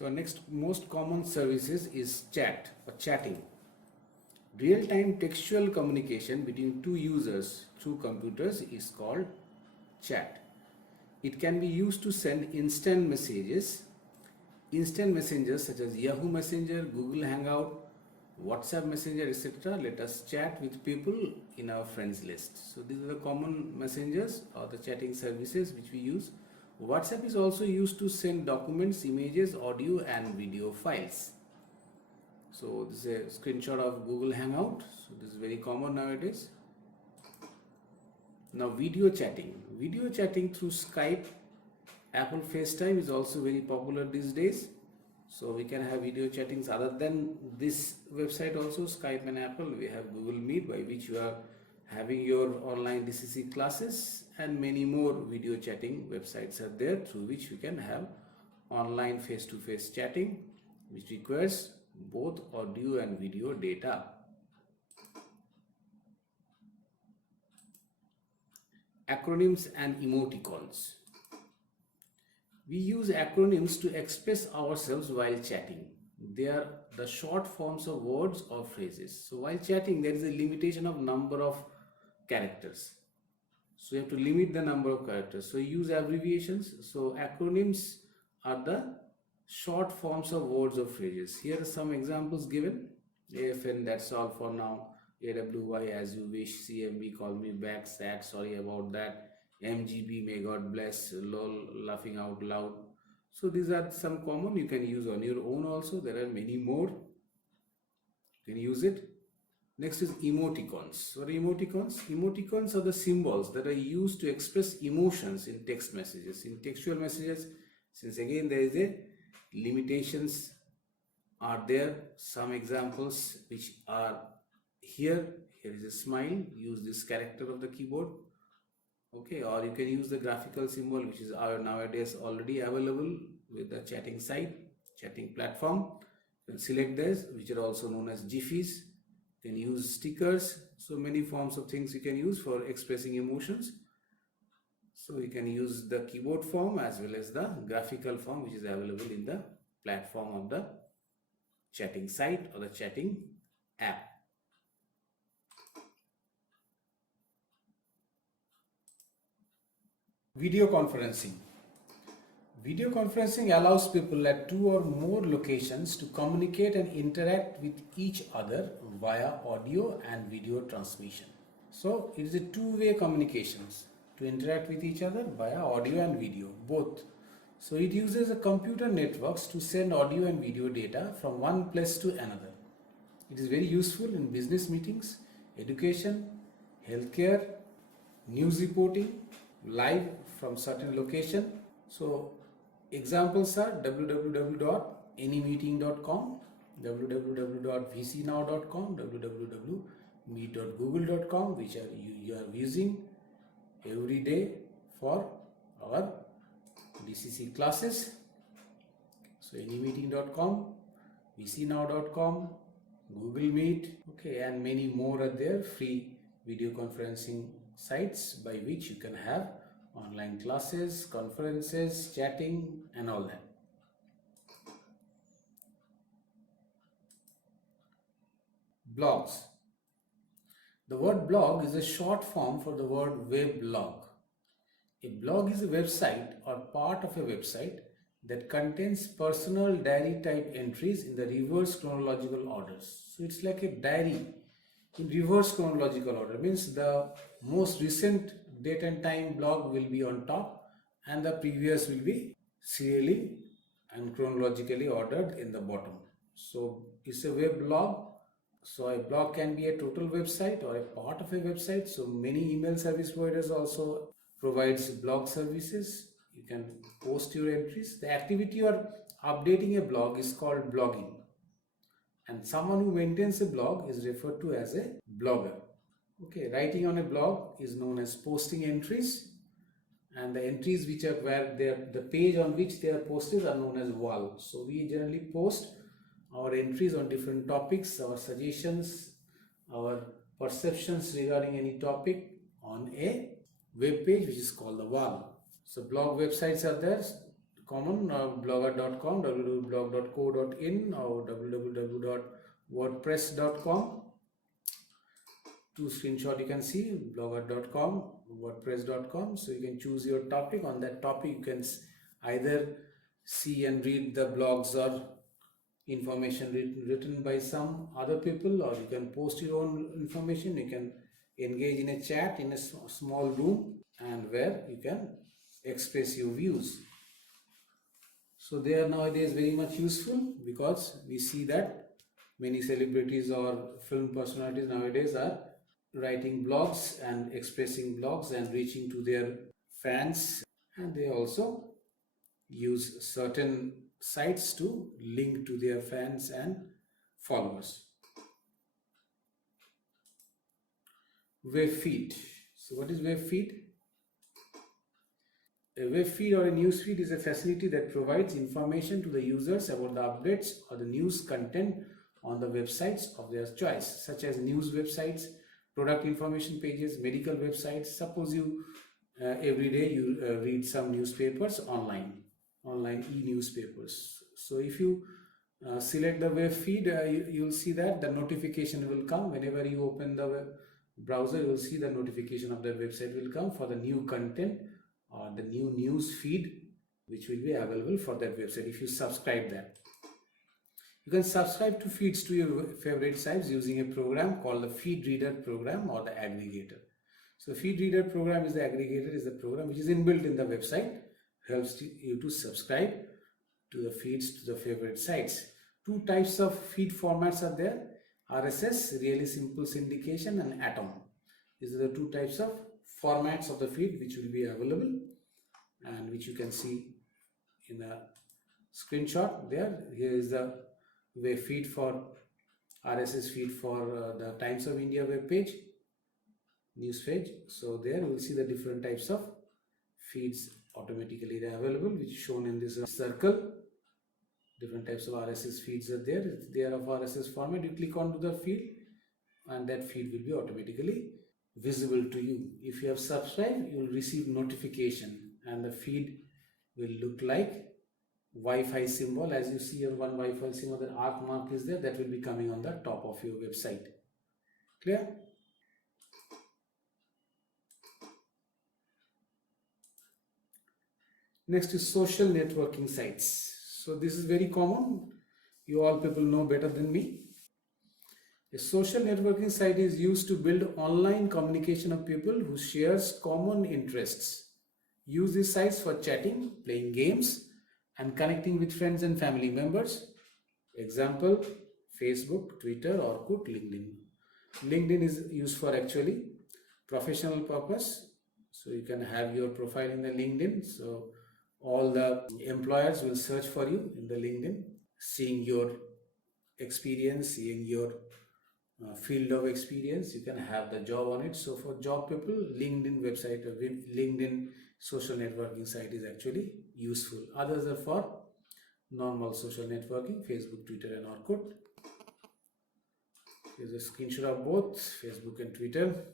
So next most common services is chat or chatting. Real-time textual communication between two users through computers is called chat. It can be used to send instant messages. Instant messengers such as Yahoo Messenger, Google Hangout, WhatsApp Messenger, etc. let us chat with people in our friends list. So these are the common messengers or the chatting services which we use. WhatsApp is also used to send documents, images, audio and video files. So this is a screenshot of Google Hangout. So this is very common nowadays. Now video chatting. Video chatting through Skype, Apple FaceTime is also very popular these days. So we can have video chattings other than this website also, Skype and Apple. We have Google Meet, by which you are having your online DCC classes, and many more video chatting websites are there through which you can have online face-to-face chatting, which requires both audio and video data. Acronyms and emoticons. We use acronyms to express ourselves while chatting. They are the short forms of words or phrases. So while chatting, there is a limitation of number of characters. So you have to limit the number of characters. So use abbreviations. So acronyms are the short forms of words or phrases. Here are some examples given. AFN, that's all for now. AWY, as you wish. CMB, call me back. SAT, sorry about that. MGB, may God bless. LOL, laughing out loud. So these are some common. You can use on your own also. There are many more. You can use it. Next is emoticons. What are emoticons? Emoticons are the symbols that are used to express emotions in text messages. In textual messages, since again there is a limitations are there. Some examples which are here. Here is a smile. Use this character of the keyboard. Okay, or you can use the graphical symbol, which is nowadays already available with the chatting site, chatting platform. You can select this, which are also known as GIFs. You can use stickers. So many forms of things you can use for expressing emotions. So you can use the keyboard form as well as the graphical form, which is available in the platform of the chatting site or the chatting app. Video conferencing. Video conferencing allows people at two or more locations to communicate and interact with each other via audio and video transmission. So it is a two-way communications to interact with each other via audio and video, both. So it uses a computer networks to send audio and video data from one place to another. It is very useful in business meetings, education, healthcare, news reporting, live from certain location. So examples are www.anymeeting.com, www.vcnow.com, www.meet.google.com, which are you are using every day for our DCC classes. So anymeeting.com, vcnow.com, Google Meet, okay, and many more are there, free video conferencing sites by which you can have online classes, conferences, chatting and all that. Blogs. The word blog is a short form for the word weblog. A blog is a website or part of a website that contains personal diary type entries in the reverse chronological orders. So it's like a diary in reverse chronological order, means the most recent date and time blog will be on top and the previous will be serially and chronologically ordered in the bottom. So it's a web blog. So a blog can be a total website or a part of a website. So many email service providers also provides blog services. You can post your entries. The activity you are updating a blog is called blogging. And someone who maintains a blog is referred to as a blogger. Okay, writing on a blog is known as posting entries, and the entries which are where the page on which they are posted are known as wall. So we generally post our entries on different topics, our suggestions, our perceptions regarding any topic on a web page which is called the wall. So blog websites are there common, blogger.com, www.blog.co.in or www.wordpress.com. Two screenshot you can see, blogger.com, wordpress.com. So you can choose your topic. On that topic you can either see and read the blogs or information written by some other people, or you can post your own information. You can engage in a chat in a small room, and where you can express your views. So they are nowadays very much useful, because we see that many celebrities or film personalities nowadays are writing blogs and expressing blogs and reaching to their fans, and they also use certain sites to link to their fans and followers. Web feed. So what is web feed? A web feed or a news feed is a facility that provides information to the users about the updates or the news content on the websites of their choice, such as news websites, product information pages, medical websites. Suppose you every day you read some newspapers online e-newspapers. So if you select the web feed, you'll see that the notification will come whenever you open the web browser. You'll see the notification of the website will come for the new content or the new news feed, which will be available for that website if you subscribe that. You can subscribe to feeds to your favorite sites using a program called the feed reader program or the aggregator. So feed reader program is the aggregator, is the program which is inbuilt in the website, helps you to subscribe to the feeds to the favorite sites. Two types of feed formats are there: RSS, really simple syndication, and Atom. These are the two types of formats of the feed which will be available, and which you can see in the screenshot there. Here is the web feed for RSS feed for the Times of India web page, news page. So there you will see the different types of feeds automatically available, which is shown in this circle. Different types of RSS feeds are there. If they are of RSS format, you click onto the feed and that feed will be automatically visible to you. If you have subscribed, you will receive notification, and the feed will look like Wi-Fi symbol. As you see on one Wi-Fi symbol, the arc mark is there, that will be coming on the top of your website. Clear? Next is social networking sites. So this is very common. You all people know better than me. A social networking site is used to build online communication of people who shares common interests. Use these sites for chatting, playing games, and connecting with friends and family members. Example: Facebook, Twitter, Orkut, LinkedIn. LinkedIn is used for actually professional purpose. So you can have your profile in the LinkedIn. So all the employers will search for you in the LinkedIn, seeing your experience, seeing your field of experience. You can have the job on it. So for job people, LinkedIn website, LinkedIn social networking site is actually useful. Others are for normal social networking: Facebook, Twitter, and Orkut. Here's a screenshot of both Facebook and Twitter.